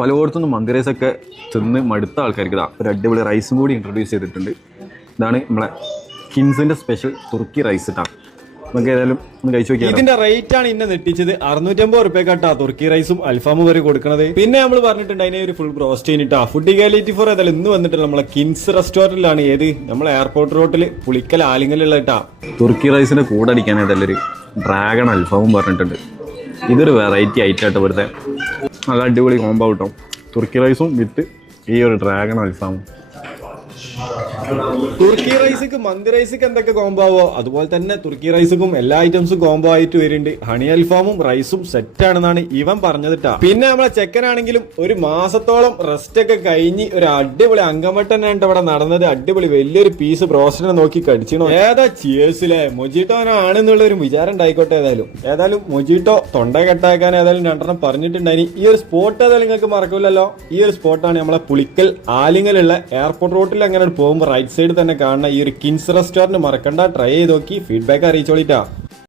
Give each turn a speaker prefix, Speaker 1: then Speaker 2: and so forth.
Speaker 1: പലയിടത്തുനിന്ന് ഒക്കെ തിന്ന് മടുത്ത ആൾക്കാർക്ക് ഇതാ ഒരു അടിപൊളി റൈസും കൂടി ഇൻട്രൊഡ്യൂസ് ചെയ്തിട്ടുണ്ട്. ഇതാണ് നമ്മളെ കിൻസിന്റെ സ്പെഷ്യൽ തുർക്കി റൈസ് ഇട്ടാണ് നമുക്ക് ഏതായാലും ഒന്ന് കഴിച്ചു നോക്കിയാൽ
Speaker 2: ഇതിന്റെ റേറ്റ് ആണ് ഇന്നെ നെട്ടിച്ചത് അറുന്നൂറ്റമ്പത് റുപ്യ കേട്ടാ തുർക്കി റൈസും അൽഫാമും വരെ കൊടുക്കണത്. പിന്നെ നമ്മൾ പറഞ്ഞിട്ടുണ്ട് അതിനെ ഒരു ഫുൾ ബ്രോസ്റ്റ് ചെയ്തിട്ടാ ഫുഡ് ഇഗാലിറ്റി ഫോർ ഏതായാലും ഇന്ന് വന്നിട്ട് നമ്മളെ കിൻസ് റെസ്റ്റോറന്റിലാണ് ഏത്? നമ്മളെ എയർപോർട്ട് റോട്ടിൽ പുളിക്കൽ ആലിങ്ങലുള്ള ഇട്ടാ.
Speaker 1: തുർക്കി റൈസിന്റെ കൂടെ അടിക്കാൻ ഏതായാലും ഒരു ഡ്രാഗൺ അൽഫാമും പറഞ്ഞിട്ടുണ്ട്. ഇതൊരു വെറൈറ്റി ഐറ്റം ആയിട്ട് വെറുതെ നല്ല അടിപൊളി കോമ്പോ കിട്ടും തുർക്കി റൈസും വിത്ത് ഈ ഒരു ഡ്രാഗൺ അൽഫാമും
Speaker 2: തുർക്കി റൈസിക്ക് മന്തി റൈസിക്ക് എന്തൊക്കെ കോംബോ ആവോ? അതുപോലെ തന്നെ തുർക്കി റൈസിക്കും എല്ലാ ഐറ്റംസും കോംബോ ആയിട്ട് വരുന്നുണ്ട്. ഹണി അൽഫാമും റൈസും സെറ്റ് ആണെന്നാണ് ഇവൻ പറഞ്ഞതിട്ടാ പിന്നെ നമ്മളെ ചെക്കനാണെങ്കിലും ഒരു മാസത്തോളം റെസ്റ്റ് ഒക്കെ കഴിഞ്ഞ് ഒരു അടിപൊളി അങ്കമട്ടനാണ് ഇവിടെ നടന്നത്. അടിപൊളി വലിയൊരു പീസ് ബ്രോസ്റ്റിനെ നോക്കി കടിച്ചിണോ ഏതാ ചിയേഴ്സിലെ മൊജിറ്റോനോ ആണെന്നുള്ള ഒരു വിചാരം ഉണ്ടായിക്കോട്ടെ ഏതായാലും. ഏതായാലും മൊജിറ്റോ തൊണ്ട കെട്ടാക്കാൻ ഏതായാലും രണ്ടെണ്ണം പറഞ്ഞിട്ടുണ്ടായി ഈ ഒരു സ്പോട്ട് ഏതായാലും നിങ്ങൾക്ക് മറക്കില്ലല്ലോ ഈ ഒരു സ്പോട്ടാണ് നമ്മളെ പുളിക്കൽ ആലിങ്ങലുള്ള എയർപോർട്ട് റോട്ടിൽ അങ്ങനെ പോകുമ്പോൾ റൈറ്റ് സൈഡ് തന്നെ കാണുന്ന ഈ ഒരു കിൻസ് റെസ്റ്റോറന്റ് മറക്കണ്ട. ട്രൈ ചെയ്ത് നോക്കി. ഫീഡ്ബാക്ക് അറിയിച്ചോളിട്ടാ.